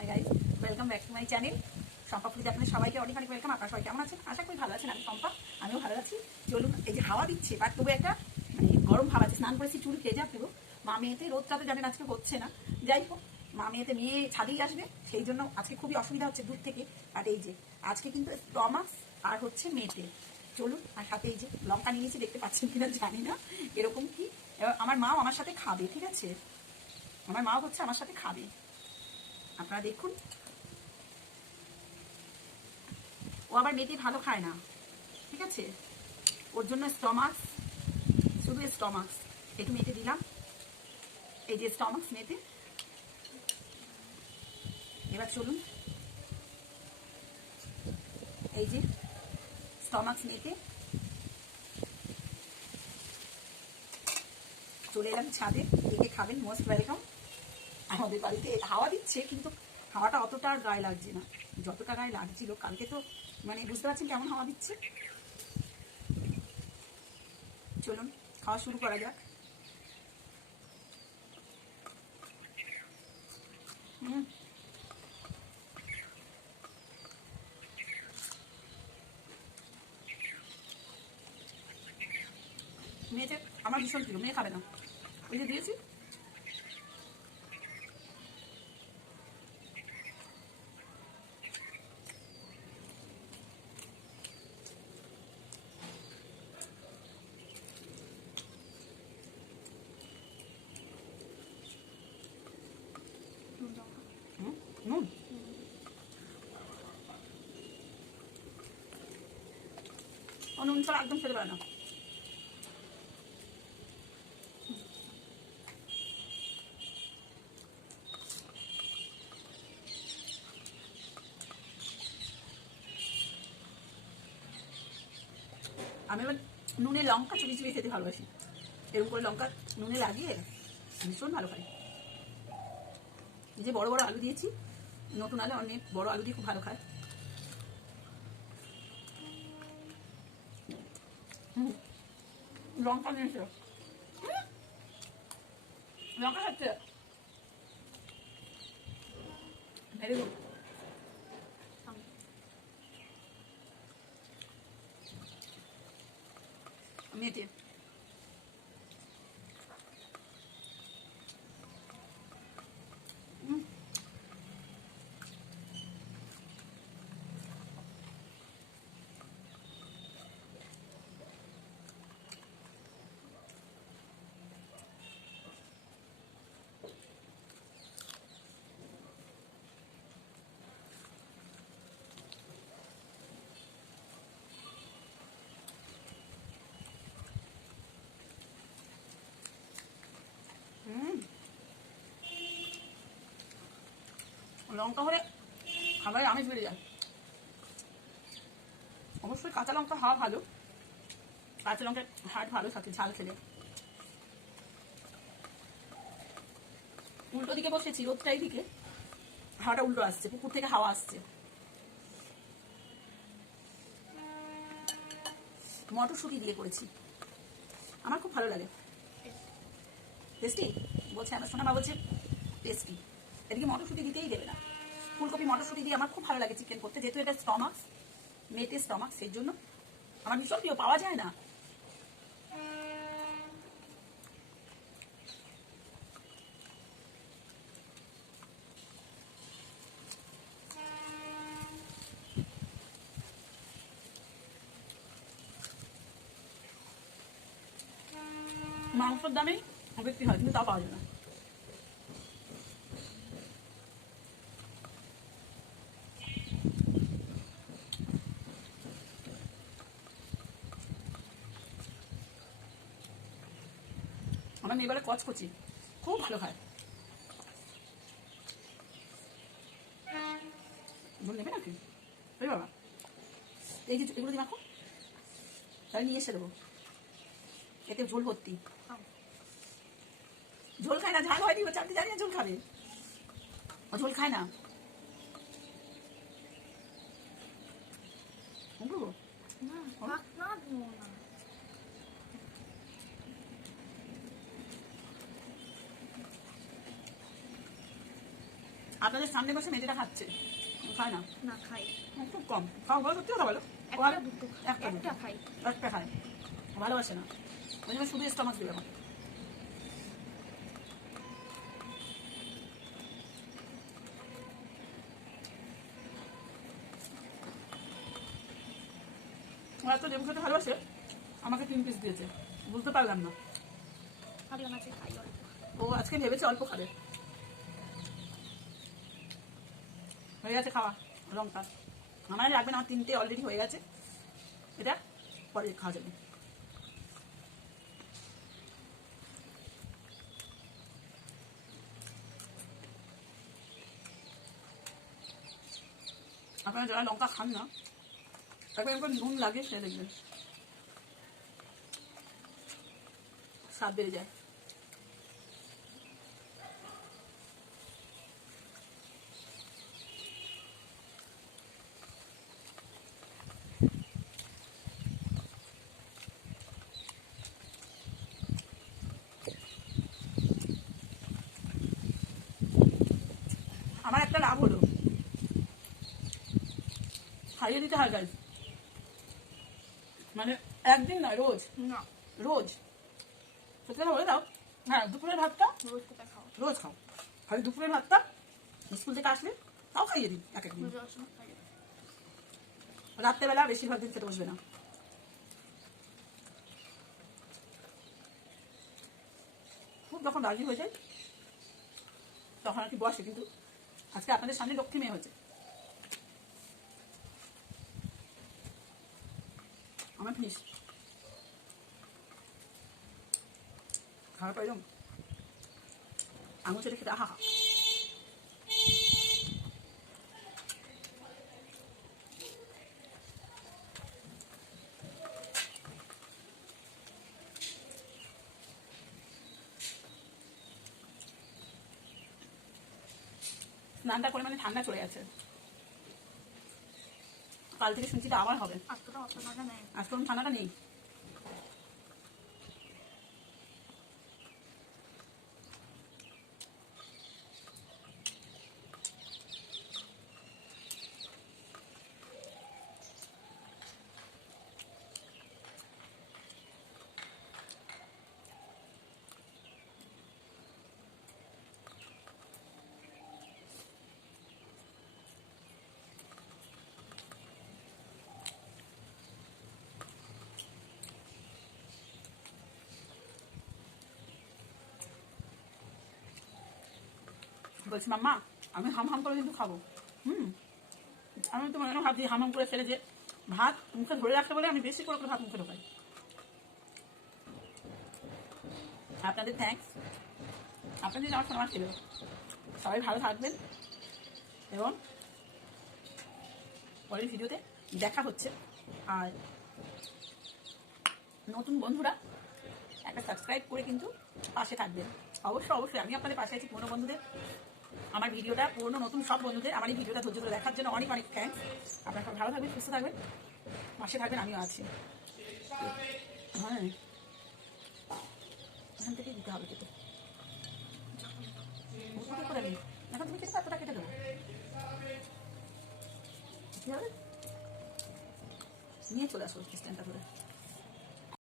High guys, welcome back to my channel Shampa ফুডিতে আপনাদের সবাইকে অনেক অনেক ওয়েলকাম। আপনারা সবাই কেমন আছেন? আশা করি ভালো আছেন। আমি শম্পা, আমিও ভালো আছি। চলুন, এই যে হাওয়া দিচ্ছে বাট তবু একটা গরম হাওয়া আছে। স্নান করেছি, চুল ভেজা পুরো। মা মেয়েতে রোদটা তো জানেন আজকে হচ্ছে না, যাই হোক মা মেয়েতে মেয়ে ছাদেই আসবে, সেই জন্য আজকে খুবই অসুবিধা হচ্ছে দূর থেকে। আর এই যে আজকে কিন্তু টমাস আর হচ্ছে মেয়েতে। চলুন, আর সাথে এই যে লঙ্কা নিয়েছি, দেখতে পাচ্ছেন কিনা জানি না, এরকম কি। এবার আমার মাও আমার সাথে খাবে, ঠিক আছে? আমার মাও হচ্ছে আমার সাথে খাবে, আপনারা দেখুন। ও আবার মেয়েটি ভালো খায় না, ঠিক আছে? ওর জন্য স্টমাক্স, শুধু স্টমাক্স একটু মেয়েতে দিলাম। এই যে স্টমাক্স মেয়েতে। এবার চলুন, এই যে স্টমাক্স মেয়েতে চলে এলাম ছাদে। একে খাবেন, মোস্ট ওয়েলকাম। আমাদের বাড়িতে হাওয়া দিচ্ছে, কিন্তু হাওয়াটা অতটা আর গায়ে লাগছে না যতটা গায়ে লাগছিল কালকে। তো বুঝতে পারছেন কেমন হাওয়া দিচ্ছে। চলুন খাওয়া শুরু করা যাক। মেয়েতে আমার ভীষণ প্রিয়, মেয়ে খাবে না, ওই যে দিয়েছি। নুন ও নুন ছাড়া একদম খেতে পারে না। আমি এবার নুনে লঙ্কা চুপি চুপি খেতে ভালোবাসি। এরকম করে লঙ্কা নুনে লাগিয়ে ভীষণ ভালো খাই। এই যে বড় বড় আলু দিয়েছি, নতুন আলু, অনেক বড় আলু দিয়ে খুব ভালো খায়। লঙ্কা নিয়েছে, লঙ্কা খাচ্ছে, ভেরি গুড। মেয়েতে লঙ্কা হলে খাবারে আমিষ বেড়ে যায়। অবশ্যই কাঁচা লঙ্কা খাওয়া ভালো, কাঁচা লঙ্কার হাট ভালো থাকে ঝাল খেলে। উল্টো দিকে বসেছি, রোদটা দিকে, হাওয়াটা উল্টো আসছে, পুকুর থেকে হাওয়া আসছে। মটরশুঁটি দিয়ে করেছি, আমার খুব ভালো লাগে। টেস্টি বলছে আমার সোনা মা, বলছে টেস্টি। এদিকে মটরশুঁটি দিতেই দেবে না। ফুলকপি মটরশুঁটি দিয়ে আমার খুব ভালো লাগে চিকেন করতে, যেহেতু এটা স্টমাক্স, মেটে স্টমাক্স, সেই জন্য আমার ভীষণ প্রিয়, পাওয়া যায় না। মাংসের দামেই বিক্রি হয়, কিন্তু তাও পাওয়া যায় না। আমার মেয়ে বলে কচকচি, খুব ভালো খায়। ঝোল নেবে নাকি? ওই বাবা, এই যে এগুলো দিয়ে মাখো, তাহলে নিয়ে এসে দেবো। এতে ঝোল ভর্তি। ঝোল খায় না, ঝাল হয়নি, আপনি জানি না ঝোল খাবে, ও ঝোল খায় না। আপনাদের সামনে বসে মেয়েটা খাচ্ছে, খায় না? না খাই, খুব কম খাও, বলো সত্যি কথা বলো। একটা দুটো একটা খাই। একটা খায়, ভালোবাসে না, ওই জন্য শুধু স্টমাক দিলাম। ওরা তো লেবু খেতে ভালোবাসে, আমাকে 3 পিস দিয়েছে, বুঝতে পারলাম না। খালি আছে খাই অল্প। ও আজকে ভেবেছে অল্প খাবে। হয়ে গেছে খাওয়া লঙ্কা, আমার লাগবে না, আমার 3টে অলরেডি হয়ে গেছে, এটা পরে খাওয়া যাবে। আপনারা যারা লঙ্কা খান না, তারপরে একবার নুন লাগে, সে দেখবেন স্বাদ বেড়ে যায়। আমার একটা লাভ হলো, খাইয়ে দিতে হয় গাইজ, মানে একদিন নয়, রোজ না রোজ। সত্যি কথা বলে দাও। হ্যাঁ, দুপুরের ভাতটা রোজ কোথায় খাও? রোজ খাও, খালি দুপুরের ভাতটা স্কুল থেকে আসলে তাও খাইয়ে দিই এক একদিন। রোজ আসলে খাই। রাত্রেবেলা বেশিরভাগ দিন খেতে বসবে না। খুব যখন রাজি হয়ে যায় তখন আর কি বসে, কিন্তু আজকে আপনাদের সামনে লক্ষ্মী মেয়ে হয়েছে। আমার ফিনিশ খাওয়ার পর আঙুল চেটে খেতে, আহা। স্নানটা করে মানে ঠান্ডা চলে গেছে, কাল থেকে শুনছি আবার হবে। আজকে তো অত ঠান্ডা নেই, আজকে ঠান্ডাটা নেই। বলছি মাম্মা আমি হাম হাম করে কিন্তু খাবো। আমি তো মনে হয় ভাবছি হাম হাম করে ফেলে যে ভাত মুখে ধরে রাখতে বলে আমি বেশি করে করে ভাত মুখে ঢোকাই। আপনাদের থ্যাঙ্কস, আপনাদের আমার শোনা ছিল। সবাই ভালো থাকবেন এবং পরের ভিডিওতে দেখা হচ্ছে। আর নতুন বন্ধুরা একটা সাবস্ক্রাইব করে কিন্তু পাশে থাকবেন। অবশ্যই অবশ্যই আমি আপনাদের পাশে আছি। পুরনো বন্ধুদের আমার ভিডিওটা, পুরনো নতুন সব বন্ধুদের আমার এই ভিডিওটা ধৈর্য ধরে দেখার জন্য অনেক অনেক থ্যাঙ্কস। আপনারা সব ভালো থাকবেন, সুস্থ থাকবেন, পাশে থাকবেন, আমিও আছি। হ্যাঁ, এখান থেকেই দিতে হবে কেটে। করে নিই এখন, তুমি কেটে এতটা কেটে দেবো, কী হবে নিয়ে চলে আসো স্ট্যান্ডটা ধরে।